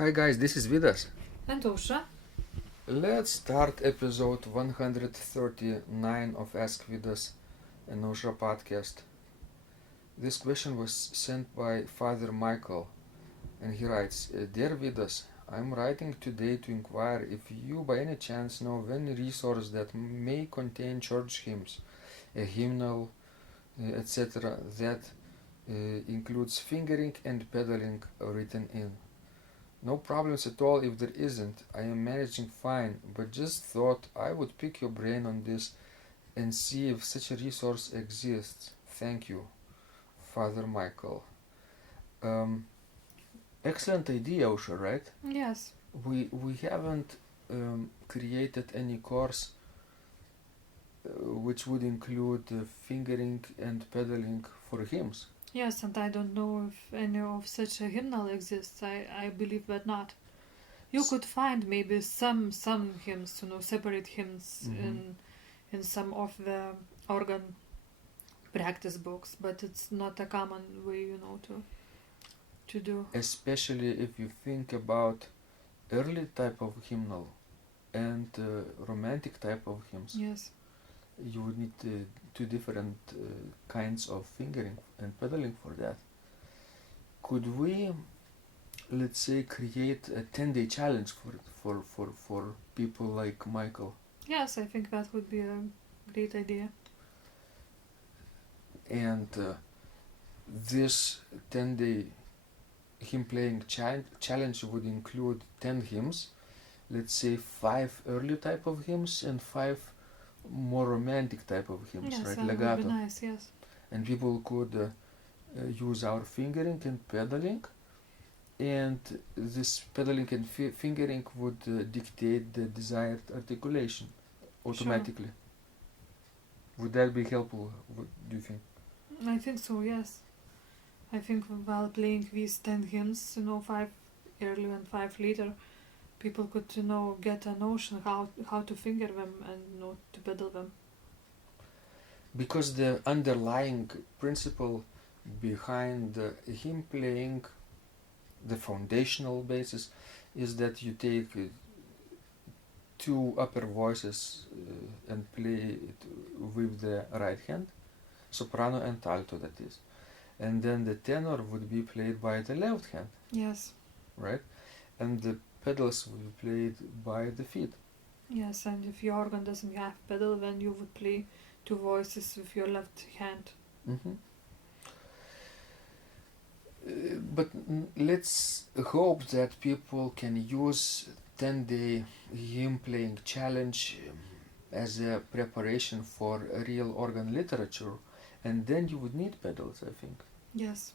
Hi guys, this is Vidas. And Ausra. Let's start episode 139 of Ask Vidas and Ausra podcast. This question was sent by Father Michael, and he writes, Dear Vidas, I'm writing today to inquire if you by any chance know of any resource that may contain church hymns, a hymnal, etc. that includes fingering and pedaling written in. No problems at all if there isn't. I am managing fine, but just thought I would pick your brain on this and see if such a resource exists. Thank you, Father Michael. Excellent idea, Usha, right? Yes. We haven't created any course which would include fingering and pedaling for hymns. Yes, and I don't know if any of such a hymnal exists. I believe that not. You could find maybe some hymns, separate hymns in some of the organ practice books, but it's not a common way, to do. Especially if you think about early type of hymnal and romantic type of hymns. Yes. You would need two different kinds of fingering and pedaling for that. Could we, let's say, create a 10-day challenge for people like Michael? Yes, I think that would be a great idea. And this 10-day hymn playing challenge would include 10 hymns, let's say 5 early type of hymns and 5 more romantic type of hymns, Yes, right? that Legato. would be nice, yes. And people could use our fingering and pedaling, and this pedaling and fingering would dictate the desired articulation automatically. Sure. Would that be helpful? What do you think? I think so, yes. I think while playing these 10 hymns, 5 early and 5 later, people could, get a notion how to finger them and to pedal them. Because the underlying principle behind the hymn playing, the foundational basis, is that you take two upper voices and play it with the right hand, soprano and alto, that is. And then the tenor would be played by the left hand. Yes. Right? And the pedals would be played by the feet. Yes, and if your organ doesn't have pedal, then you would play two voices with your left hand. Mm-hmm. But let's hope that people can use 10-day hymn playing challenge as a preparation for real organ literature, and then you would need pedals, I think. Yes,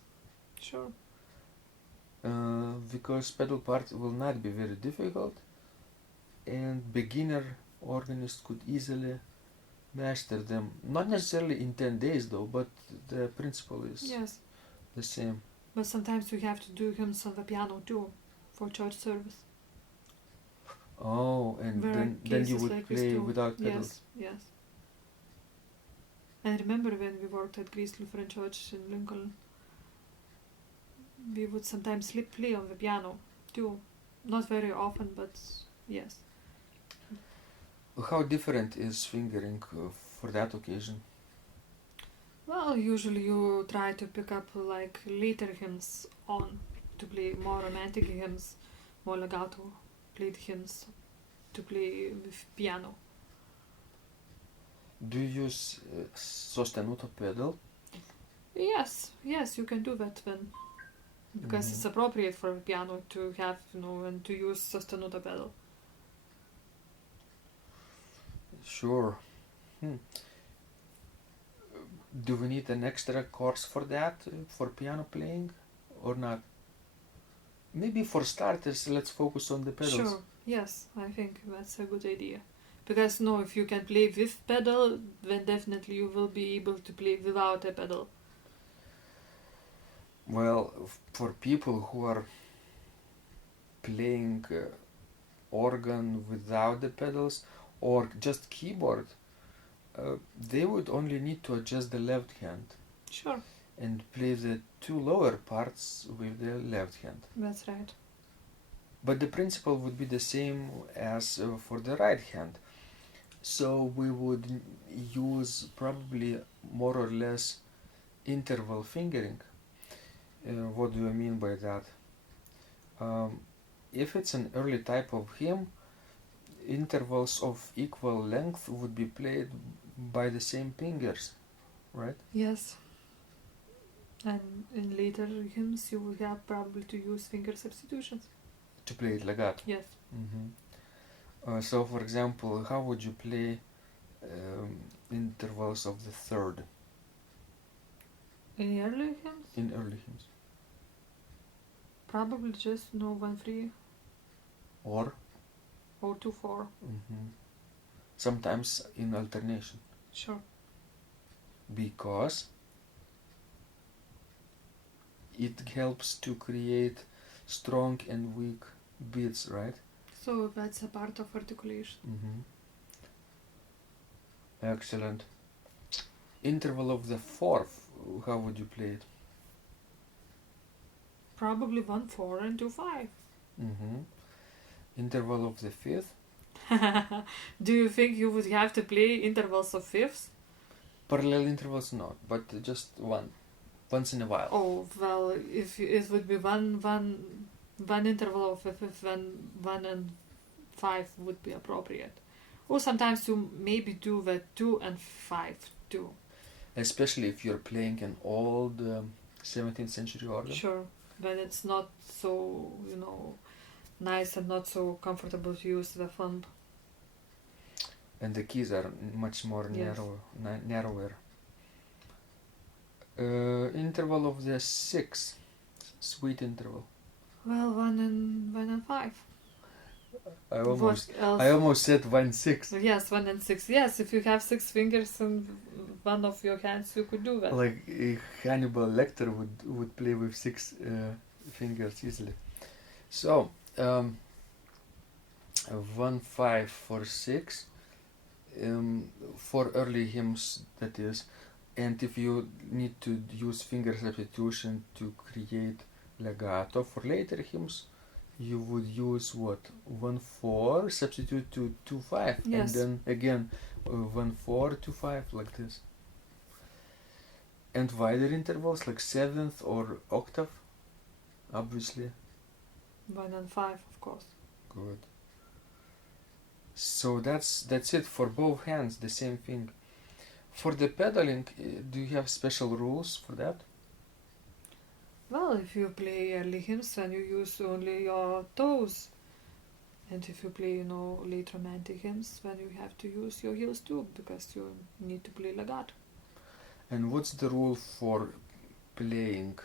sure. Because pedal part will not be very difficult, and beginner organists could easily master them. Not necessarily in 10 days though, but the principle is the same. But sometimes you have to do hymns on the piano too, for church service. Oh, and then you would like play without pedals. Yes. And remember when we worked at Greece Lutheran Church in Lincoln, we would sometimes play on the piano too. Not very often, but yes. How different is fingering for that occasion? Well, usually you try to pick up like later hymns to play more romantic hymns, more legato played hymns to play with piano. Do you use sostenuto pedal? Yes, you can do that then. Because it's appropriate for the piano to have, and to use sostenuto pedal. Sure. Do we need an extra course for that, for piano playing, or not? Maybe for starters, let's focus on the pedals. Sure, yes, I think that's a good idea. Because, if you can play with pedal, then definitely you will be able to play without a pedal. Well, for people who are playing organ without the pedals, or just keyboard, they would only need to adjust the left hand. Sure. And play the two lower parts with the left hand. That's right. But the principle would be the same as for the right hand. So we would use probably more or less interval fingering. What do I mean by that? If it's an early type of hymn, intervals of equal length would be played by the same fingers, right? Yes. And in later hymns, you will have probably to use finger substitutions. To play it legato. Yes. So, for example, how would you play intervals of the third In early hymns, in early hymns? probably just 1-3 Or? or 2-4. Sometimes in alternation. Sure. Because it helps to create strong and weak beats, right? So that's a part of articulation. Excellent. Interval of the fourth, how would you play it? Probably 1-4 and 2-5. Interval of the fifth? Do you think you would have to play intervals of fifths? Parallel intervals not, but just once in a while. Oh, well, if it would be one interval of fifth, then 1 and 5 would be appropriate. Or sometimes you maybe do the 2 and 5 too. Especially if you're playing an old 17th century organ. Sure, when it's not so, nice and not so comfortable to use the thumb. And the keys are much more Yes. narrower. Interval of the sixth, sweet interval. Well, 1 and 5. I What else? almost said 1/6. Yes, 1 and 6. Yes, if you have 6 fingers in one of your hands, you could do that. Like Hannibal Lecter would play with 6 fingers easily. So 1/5 for 6 for early hymns, that is. And if you need to use finger substitution to create legato for later hymns, you would use what? 1/4 substitute to 2/5, Yes. and then again 1/4 2/5, like this. And wider intervals like seventh or octave, obviously. 1 and 5, of course. Good. So that's it for both hands, the same thing. For the pedaling, do you have special rules for that? Well, if you play early hymns, then you use only your toes. And if you play, late romantic hymns, then you have to use your heels too, because you need to play legato. And what's the rule for playing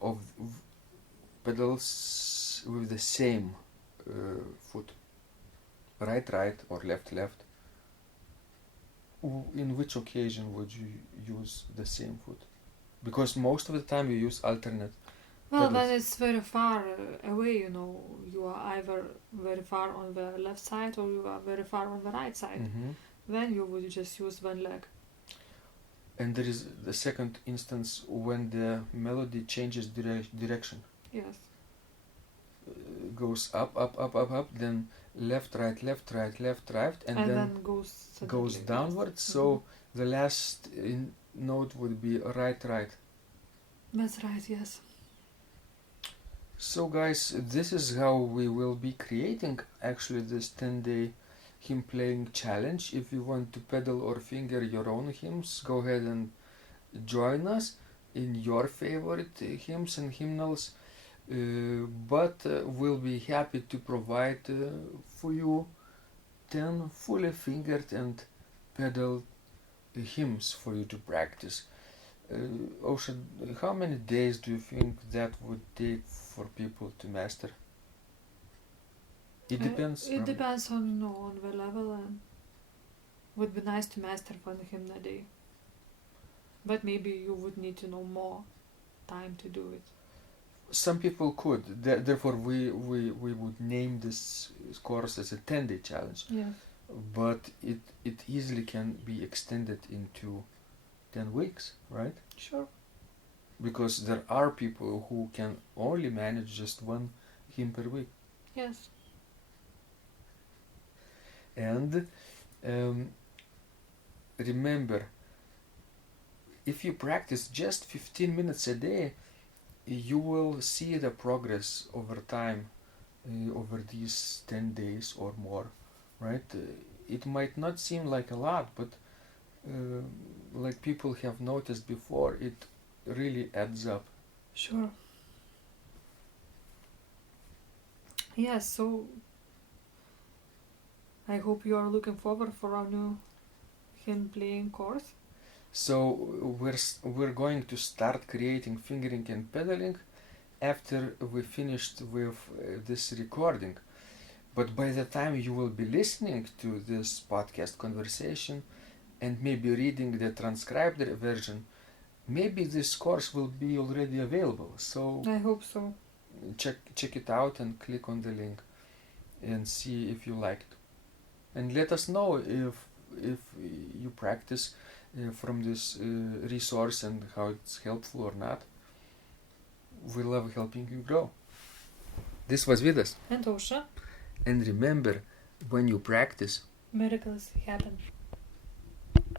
of pedals with the same foot? Right or left? In which occasion would you use the same foot? Because most of the time you use alternate. Well, pedals. when it's very far away, you are either very far on the left side or you are very far on the right side. Then you would just use one leg. And there is the second instance when the melody changes direction. Yes. Goes up, then left, right, and then goes downwards. So the last note would be right. That's right, yes. So guys, this is how we will be creating actually this 10-day hymn playing challenge. If you want to pedal or finger your own hymns, go ahead and join us in your favorite hymns and hymnals. But we'll be happy to provide for you 10 fully fingered and pedaled hymns for you to practice. Ocean, how many days do you think that would take for people to master? It depends. It depends on the level, and would be nice to master one hymn a day. But maybe you would need to know more time to do it. Some people could. Therefore, we would name this course as a 10-day challenge. Yes. But it easily can be extended into 10 weeks, right? Sure. Because there are people who can only manage just one hymn per week. Yes. And remember, if you practice just 15 minutes a day, you will see the progress over time, over these 10 days or more, right? It might not seem like a lot, but like people have noticed before, it really adds up. Sure. Yes, so I hope you are looking forward for our new hymn playing course. So we're going to start creating fingering and pedaling after we finished with this recording. But by the time you will be listening to this podcast conversation and maybe reading the transcribed version, maybe this course will be already available. So I hope so. check it out and click on the link and see if you liked. And let us know if you practice from this resource and how it's helpful or not. We love helping you grow. This was Vidas. And Ausra, And remember, when you practice, miracles happen.